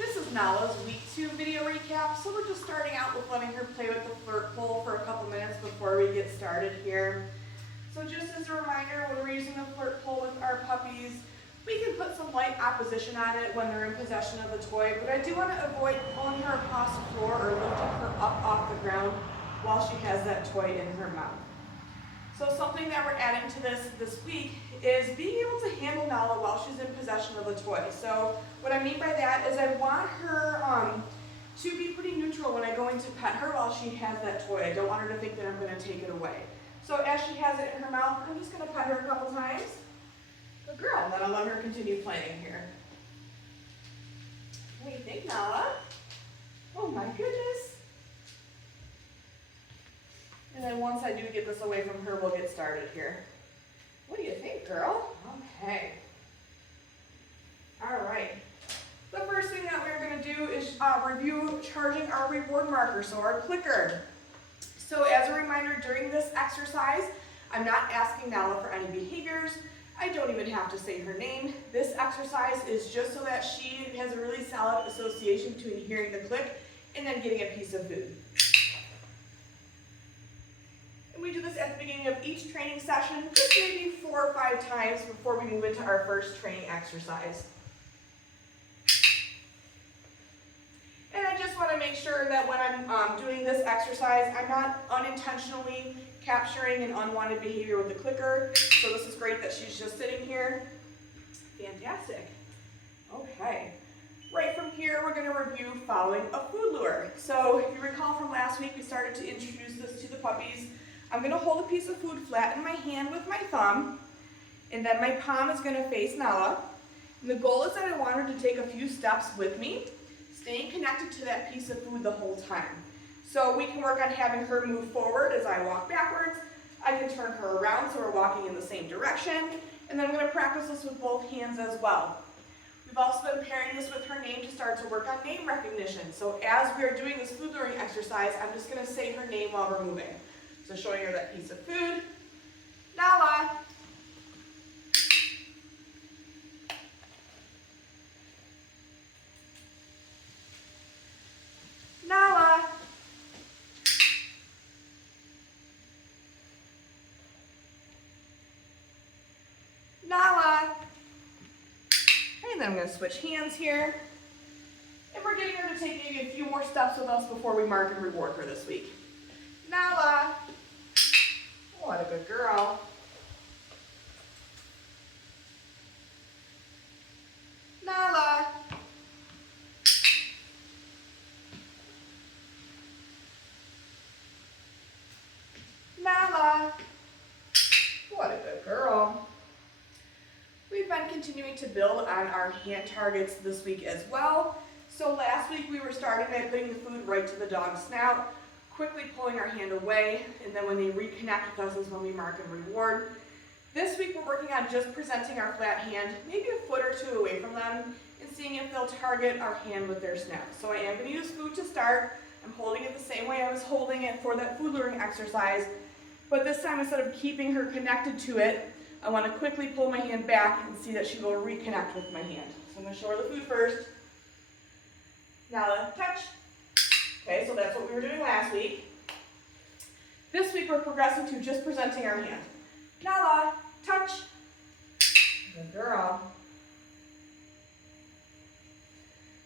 This is Nala's week 2 video recap. So we're just starting out with letting her play with the flirt pole for a couple minutes before we get started here. So just as a reminder, when we're using the flirt pole with our puppies, we can put some light opposition on it when they're in possession of the toy, but I do want to avoid pulling her across the floor or lifting her up off the ground while she has that toy in her mouth. So something that we're adding to this week is being able to handle Nala while she's in possession of the toy. So what I mean by that is I want her to be pretty neutral when I go in to pet her while she has that toy. I don't want her to think that I'm going to take it away. So as she has it in her mouth, I'm just going to pet her a couple times. Good girl, and then I'll let her continue playing here. What do you think, Nala? Oh my goodness. And then once I do get this away from her, we'll get started here. What do you think, girl? Okay. All right. The first thing that we're going to do is review charging our reward marker, so our clicker. So as a reminder, during this exercise, I'm not asking Nala for any behaviors. I don't even have to say her name. This exercise is just so that she has a really solid association between hearing the click and then getting a piece of food. And we do this at the beginning of each training session, just maybe 4 or 5 times before we move into our first training exercise. And I just want to make sure that when I'm doing this exercise, I'm not unintentionally capturing an unwanted behavior with the clicker. So this is great that she's just sitting here. Fantastic. Okay. Right from here, we're going to review following a food lure. So if you recall from last week, we started to introduce this to the puppies. I'm going to hold a piece of food flat in my hand with my thumb, and then my palm is going to face Nala. And the goal is that I want her to take a few steps with me, staying connected to that piece of food the whole time. So we can work on having her move forward as I walk backwards. I can turn her around so we're walking in the same direction. And then I'm going to practice this with both hands as well. We've also been pairing this with her name to start to work on name recognition. So as we are doing this food luring exercise, I'm just going to say her name while we're moving. So showing her that piece of food. Nala. Nala. Nala. And then I'm going to switch hands here. And we're getting her to take maybe a few more steps with us before we mark and reward her this week. Nala. What a good girl. Nala. Nala. What a good girl. We've been continuing to build on our hand targets this week as well. So last week we were starting by putting the food right to the dog's snout, quickly pulling our hand away, and then when they reconnect with us is when we mark and reward. This week we're working on just presenting our flat hand, maybe a foot or 2 away from them, and seeing if they'll target our hand with their snout. So I am going to use food to start. I'm holding it the same way I was holding it for that food luring exercise, but this time instead of keeping her connected to it, I want to quickly pull my hand back and see that she will reconnect with my hand. So I'm going to show her the food first. Nala, touch. Okay, so that's what we were doing last week. This week we're progressing to just presenting our hand. Nala, touch. Good girl.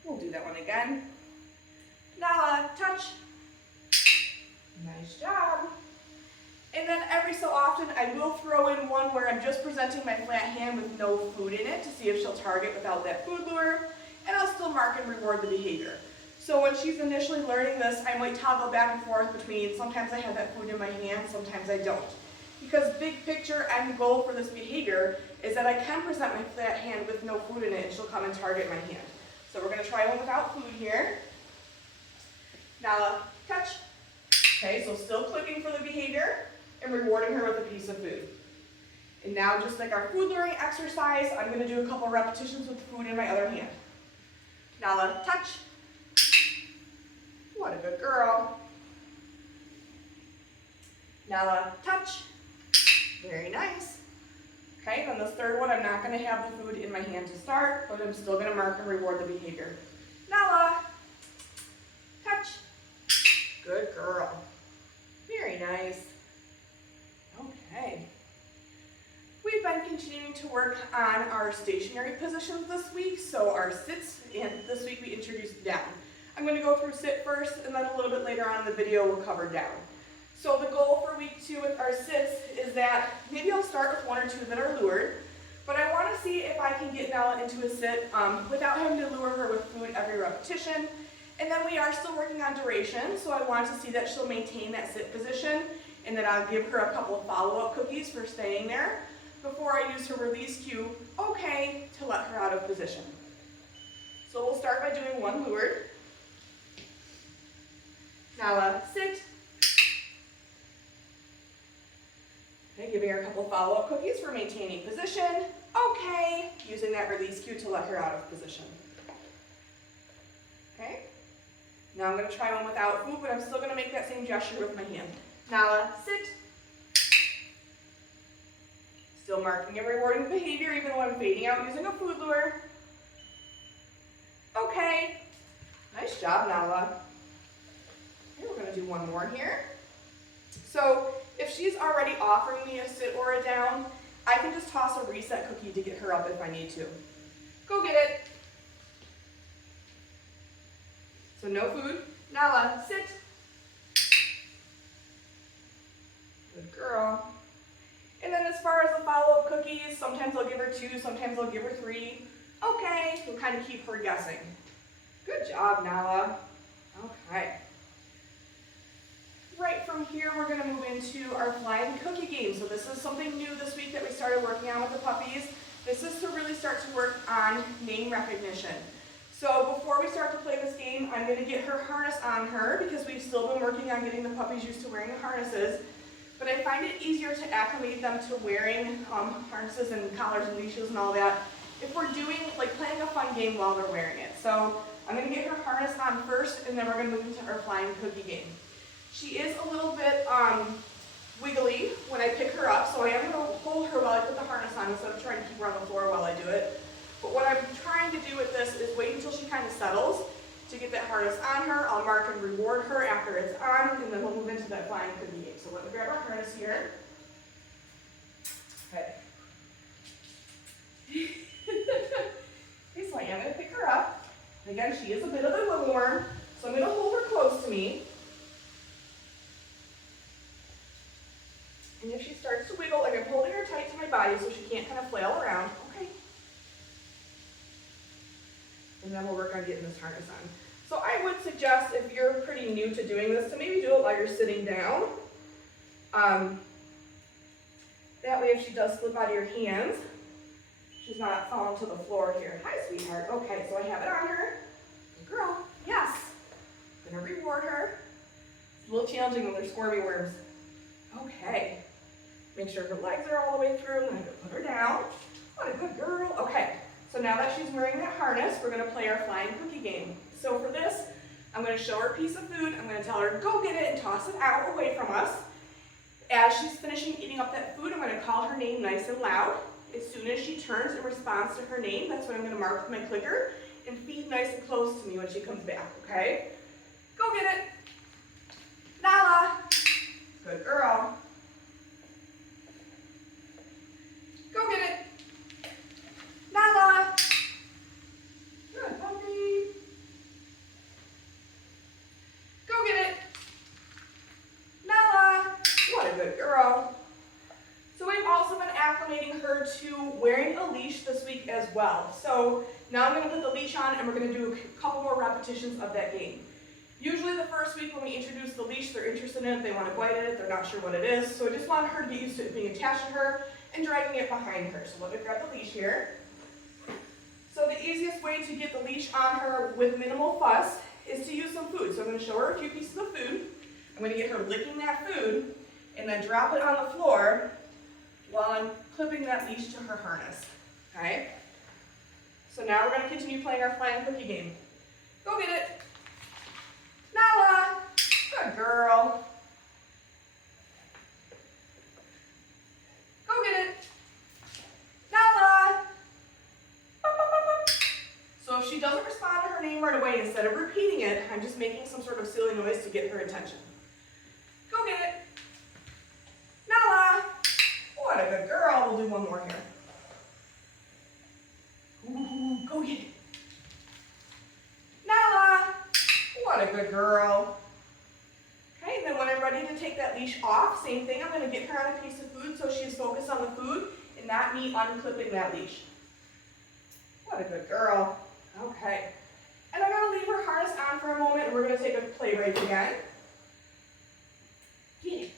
We'll do that one again. Nala, touch. Nice job. And then every so often I will throw in one where I'm just presenting my flat hand with no food in it to see if she'll target without that food lure, and I'll still mark and reward the behavior. So when she's initially learning this, I might toggle back and forth between sometimes I have that food in my hand, sometimes I don't. Because big picture and goal for this behavior is that I can present my flat hand with no food in it and she'll come and target my hand. So we're going to try one without food here. Nala, touch. Okay, so still clicking for the behavior and rewarding her with a piece of food. And now just like our food luring exercise, I'm going to do a couple repetitions with food in my other hand. Nala, touch. What a good girl. Nala, touch. Very nice. Okay, then this third one, I'm not going to have the food in my hand to start, but I'm still going to mark and reward the behavior. Nala. Touch. Good girl. Very nice. Okay. We've been continuing to work on our stationary positions this week, so our sits, and this week we introduced down. I'm going to go through sit first, and then a little bit later on in the video we'll cover down. So the goal for week 2 with our sits is that maybe I'll start with 1 or 2 that are lured, but I want to see if I can get Nala into a sit without having to lure her with food every repetition. And then we are still working on duration, so I want to see that she'll maintain that sit position, and that I'll give her a couple of follow-up cookies for staying there before I use her release cue, okay, to let her out of position. So we'll start by doing 1 lured. Nala, sit. Okay, giving her a couple of follow-up cookies for maintaining position. Okay, using that release cue to let her out of position. Okay, now I'm going to try one without food, but I'm still going to make that same gesture with my hand. Nala, sit. Still marking and rewarding behavior even when I'm fading out using a food lure. Okay, nice job, Nala. Okay, we're going to do 1 more here. So if she's already offering me a sit or a down, I can just toss a reset cookie to get her up if I need to. Go get it. So no food. Nala, sit. Good girl. And then as far as the follow-up cookies, sometimes I'll give her 2, sometimes I'll give her 3. Okay, we'll kind of keep her guessing. Good job, Nala. Okay. Right from here, we're going to move into our flying cookie game. So this is something new this week that we started working on with the puppies. This is to really start to work on name recognition. So before we start to play this game, I'm going to get her harness on her because we've still been working on getting the puppies used to wearing the harnesses. But I find it easier to acclimate them to wearing harnesses and collars and leashes and all that if we're doing, like, playing a fun game while they're wearing it. So I'm going to get her harness on first, and then we're going to move into our flying cookie game. She is a little bit wiggly when I pick her up, so I am going to hold her while I put the harness on instead of trying to keep her on the floor while I do it. But what I'm trying to do with this is wait until she kind of settles to get that harness on her. I'll mark and reward her after it's on, and then we'll move into that flying cookie game. So let me grab our harness here. Okay. Okay, so I am going to pick her up. And again, she is a bit of a wiggle worm, so I'm going to hold her close to me. And if she starts to wiggle, like I'm holding her tight to my body so she can't kind of flail around. Okay. And then we'll work on getting this harness on. So I would suggest, if you're pretty new to doing this, to maybe do it while you're sitting down. That way if she does slip out of your hands, she's not falling to the floor here. Hi, sweetheart. Okay, so I have it on her. Good girl. Yes. I'm going to reward her. It's a little challenging when they're squirmy worms. Okay. Make sure her legs are all the way through. I'm going to put her down. What a good girl. Okay. So now that she's wearing that harness, we're going to play our flying cookie game. So for this, I'm going to show her a piece of food. I'm going to tell her, go get it and toss it out away from us. As she's finishing eating up that food, I'm going to call her name nice and loud. As soon as she turns in response to her name, that's when I'm going to mark with my clicker and feed nice and close to me when she comes back, okay? Go get it. Nala. Good girl. Go get it. Nala. Good puppy. Go get it. Nala. What a good girl. So we've also been acclimating her to wearing a leash this week as well. So now I'm going to put the leash on and we're going to do a couple more repetitions of that game. Usually the first week when we introduce the leash, they're interested in it, they want to bite at it, they're not sure what it is. So I just want her to get used to it being attached to her and dragging it behind her. So let me grab the leash here. So the easiest way to get the leash on her with minimal fuss is to use some food. So I'm going to show her a few pieces of food. I'm going to get her licking that food and then drop it on the floor while I'm clipping that leash to her harness. Okay? So now we're going to continue playing our flying cookie game. Go get it. Nala. Good girl. Go get it. Nala. So if she doesn't respond to her name right away, instead of repeating it, I'm just making some sort of silly noise to get her attention. Go get it. Nala. What a good girl. We'll do one more here. Ooh, go get it. Nala. What a good girl. Okay, and then when I'm ready to take that leash off, same thing, I'm going to get her on a piece of food so she's focused on the food and not me unclipping that leash. What a good girl. Okay. And I'm going to leave her harness on for a moment, and we're going to take a play break again. Get it.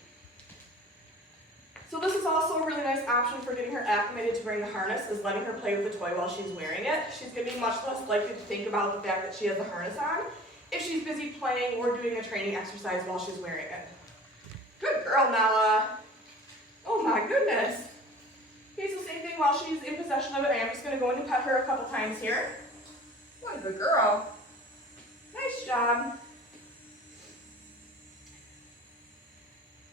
So this is also a really nice option for getting her acclimated to wearing the harness, is letting her play with the toy while she's wearing it. She's going to be much less likely to think about the fact that she has the harness on if she's busy playing or doing a training exercise while she's wearing it. Good girl, Nala. Oh my goodness. Okay, so same thing while she's in possession of it. I am just going to go in and pet her a couple times here. What a good girl. Nice job.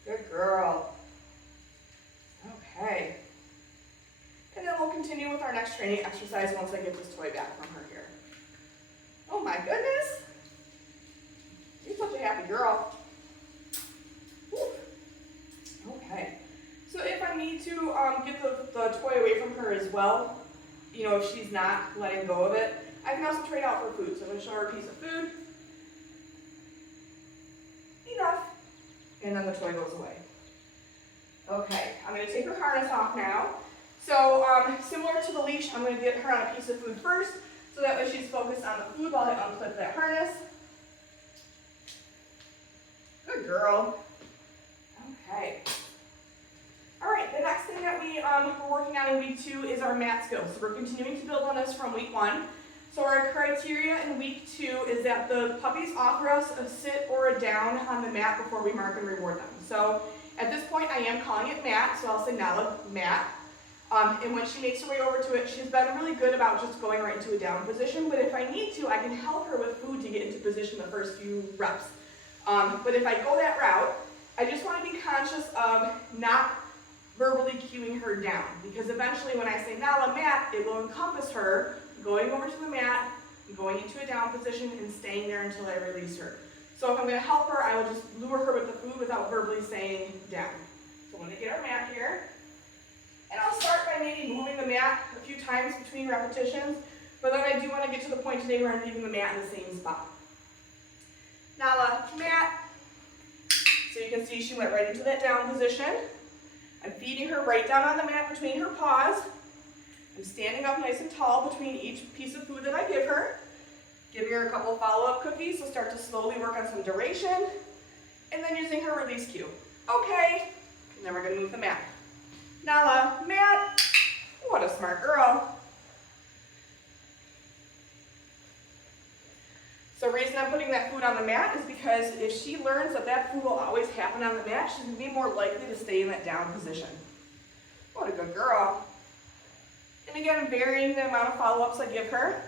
Good girl. Okay. And then we'll continue with our next training exercise once I get this toy back from her here. Oh my goodness. You're such a happy girl. Whew. Okay. So if I need to get the toy away from her as well, you know, if she's not letting go of it, I can also trade out for food. So I'm going to show her a piece of food. Enough. And then the toy goes away. Okay, I'm going to take her harness off now. So similar to the leash, I'm going to get her on a piece of food first, so that way she's focused on the food while I unclip that harness. Good girl. Okay. All right, the next thing that we're working on in week 2 is our mat skills. So we're continuing to build on this from week 1. So our criteria in week 2 is that the puppies offer us a sit or a down on the mat before we mark and reward them. So at this point, I am calling it mat, so I'll say Nala, mat. And when she makes her way over to it, she's been really good about just going right into a down position, but if I need to, I can help her with food to get into position the first few reps. But if I go that route, I just want to be conscious of not verbally cueing her down, because eventually when I say Nala, mat, it will encompass her going over to the mat, going into a down position, and staying there until I release her. So if I'm going to help her, I will just lure her with the food without verbally saying down. So I'm going to get our mat here. And I'll start by maybe moving the mat a few times between repetitions, but then I do want to get to the point today where I'm leaving the mat in the same spot. Nala, mat. So you can see she went right into that down position. I'm feeding her right down on the mat between her paws. I'm standing up nice and tall between each piece of food that I give her. Giving her a couple follow-up cookies, so start to slowly work on some duration. And then using her release cue. Okay. And then we're going to move the mat. Nala, mat. What a smart girl. So the reason I'm putting that food on the mat is because if she learns that that food will always happen on the mat, she's going to be more likely to stay in that down position. What a good girl. And again, I'm varying the amount of follow-ups I give her,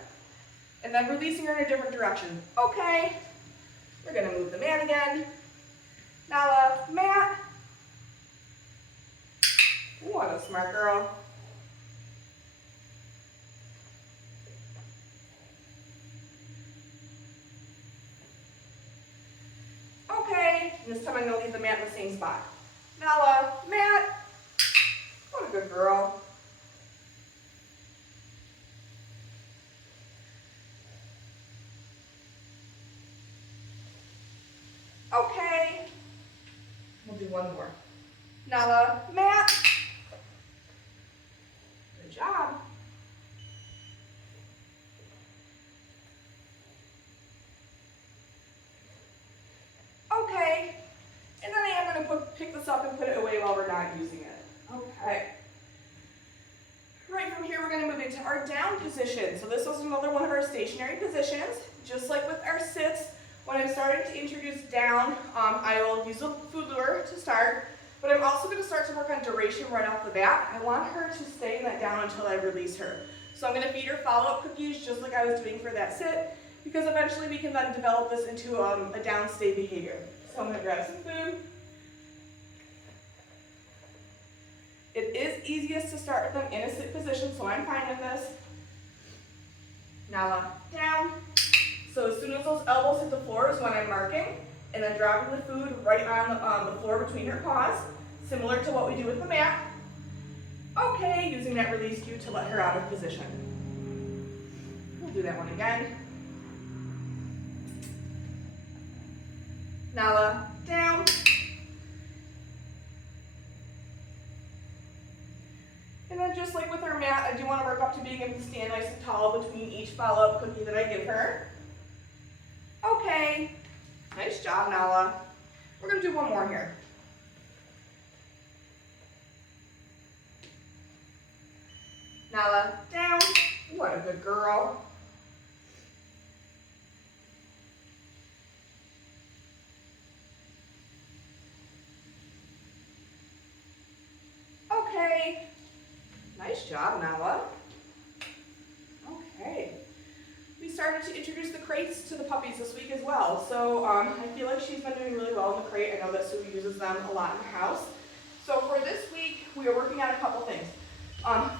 and then releasing her in a different direction. Okay, we're going to move the mat again. Nala, mat. What a smart girl. Okay, and this time I'm going to leave the mat in the same spot. Nala, mat. What a good girl. Okay, we'll do one more. Nala, mat. Good job. Okay, and then I am going to pick this up and put it away while we're not using it. Okay. Right from here, we're going to move into our down position. So this was another one of our stationary positions. Just like with our sits, when I'm starting to introduce down, I will use a food lure to start, but I'm also going to start to work on duration right off the bat. I want her to stay in that down until I release her. So I'm going to feed her follow-up cookies just like I was doing for that sit, because eventually we can then develop this into a down stay behavior. So I'm going to grab some food. It is easiest to start with them in a sit position, so I'm fine with this. Nala, down. So as soon as those elbows hit the floor is when I'm marking, and then dropping the food right on the floor between her paws, similar to what we do with the mat. Okay, using that release cue to let her out of position. We'll do that one again. Nala, down. And then just like with our mat, I do want to work up to being able to stand nice and tall between each follow-up cookie that I give her. Okay, nice job, Nala. We're going to do one more here. Nala, down. What a good girl. Okay. Nice job, Nala. Okay. We started to introduce the crates to the puppies this week as well. So I feel like she's been doing really well in the crate. I know that Sue uses them a lot in the house. So for this week, we are working on a couple things.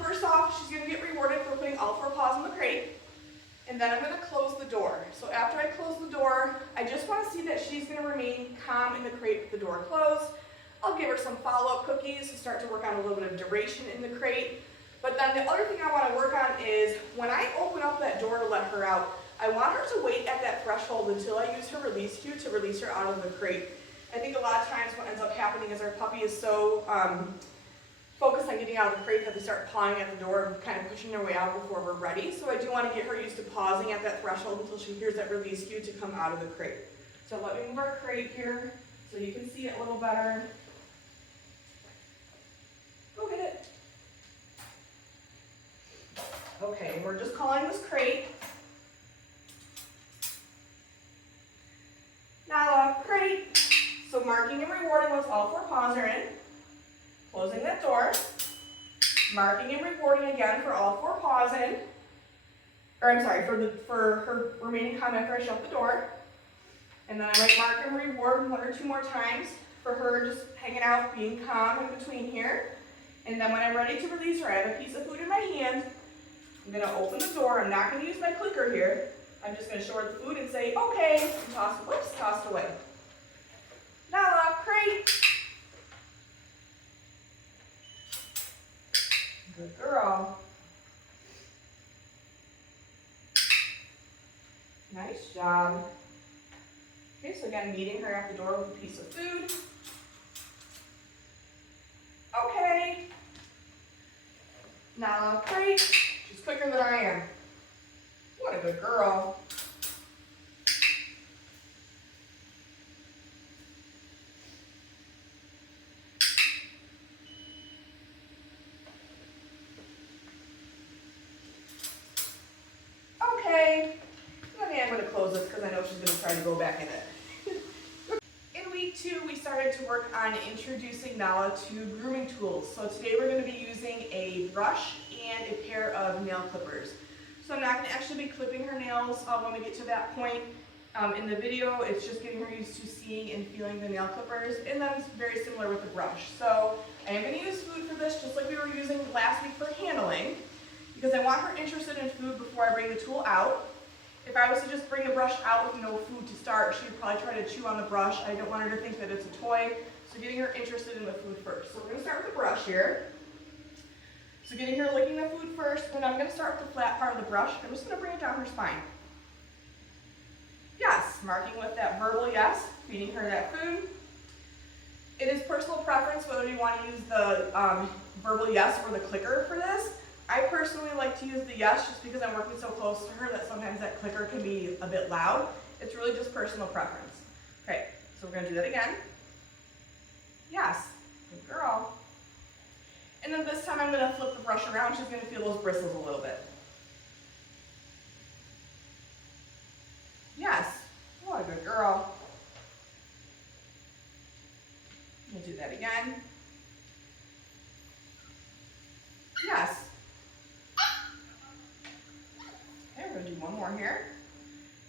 First off, she's going to get rewarded for putting all 4 paws in the crate. And then I'm going to close the door. So after I close the door, I just want to see that she's going to remain calm in the crate with the door closed. I'll give her some follow-up cookies to start to work on a little bit of duration in the crate. But then the other thing I want to work on is when I open up that door to let her out, I want her to wait at that threshold until I use her release cue to release her out of the crate. I think a lot of times what ends up happening is our puppy is so focused on getting out of the crate that they start pawing at the door and kind of pushing their way out before we're ready. So I do want to get her used to pausing at that threshold until she hears that release cue to come out of the crate. So let me move our crate here so you can see it a little better. Go get it. Okay, we're just calling this crate. Nala, crate. So marking and rewarding once all 4 paws are in. Closing that door. Marking and rewarding again for all 4 paws in. Or I'm sorry, for her remaining calm after I shut the door. And then I might mark and reward 1 or 2 more times for her just hanging out, being calm in between here. And then when I'm ready to release her, I have a piece of food in my hand. I'm going to open the door. I'm not going to use my clicker here. I'm just going to show her the food and say, okay, and toss it away. Nala, crate. Good girl. Nice job. Okay, so again, meeting her at the door with a piece of food. Okay. Nala, crate. She's quicker than I am. What a good girl. Okay. I think I'm going to close this because I know she's going to try to go back in it. In week 2, we started to work on introducing Nala to grooming tools. So today we're going to be using a brush and a pair of nail clippers. So I'm not going to actually be clipping her nails when we get to that point. In the video, it's just getting her used to seeing and feeling the nail clippers, and then it's very similar with the brush. So I am going to use food for this just like we were using last week for handling, because I want her interested in food before I bring the tool out. If I was to just bring the brush out with no food to start, she would probably try to chew on the brush. I don't want her to think that it's a toy, so getting her interested in the food first. So we're going to start with the brush here. So getting her licking the food first, then I'm going to start with the flat part of the brush. I'm just going to bring it down her spine. Yes, marking with that verbal yes, feeding her that food. It is personal preference whether you want to use the verbal yes or the clicker for this. I personally like to use the yes just because I'm working so close to her that sometimes that clicker can be a bit loud. It's really just personal preference. Okay, so we're going to do that again. Yes, good girl. And then this time I'm going to flip the brush around. She's going to feel those bristles a little bit. Yes, what a good girl. We'll do that again. Yes. Okay, we're going to do one more here.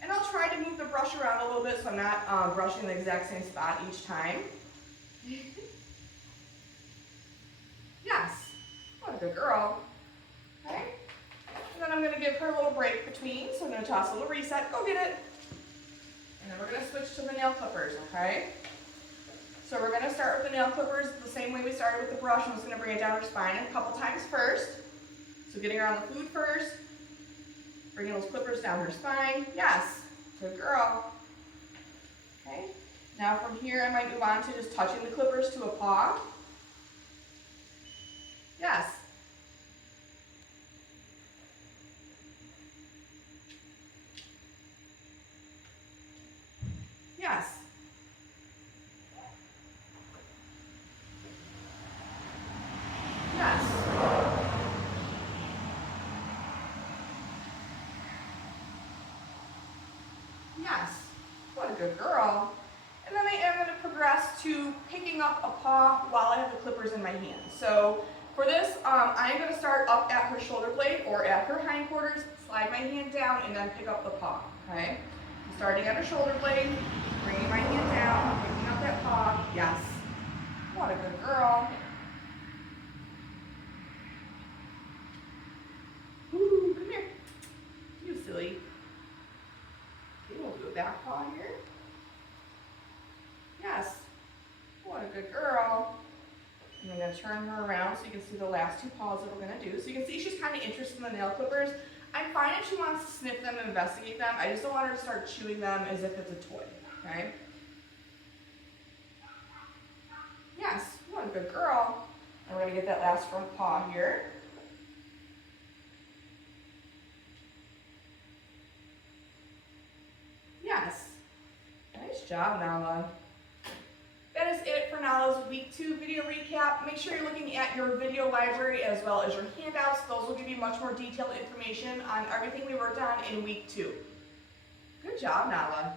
And I'll try to move the brush around a little bit so I'm not brushing the exact same spot each time. Yes, what a good girl. Okay, and then I'm going to give her a little break between, so I'm going to toss a little reset. Go get it. And then we're going to switch to the nail clippers, okay? So we're going to start with the nail clippers the same way we started with the brush. I'm just going to bring it down her spine a couple times first. So getting her on the food first. Bringing those clippers down her spine. Yes, good girl. Okay, now from here I might move on to just touching the clippers to a paw. Yes. Yes. Yes. Yes. What a good girl. And then I am going to progress to picking up a paw while I have the clippers in my hand. So for this, I am going to start up at her shoulder blade or at her hindquarters, slide my hand down, and then pick up the paw. Okay? I'm starting at her shoulder blade, bringing my hand down, picking up that paw. Yes. What a good girl. Ooh, come here. You silly. Okay, we'll do a back paw here. Yes. What a good girl. And I'm going to turn her around so you can see the last two paws that we're going to do. So you can see she's kind of interested in the nail clippers. I'm fine if she wants to sniff them and investigate them. I just don't want her to start chewing them as if it's a toy. Okay? Yes. What a good girl. And we're going to get that last front paw here. Yes. Nice job, Nala. That is it for Nala's week 2 video recap. Make sure you're looking at your video library as well as your handouts. Those will give you much more detailed information on everything we worked on in week 2. Good job, Nala.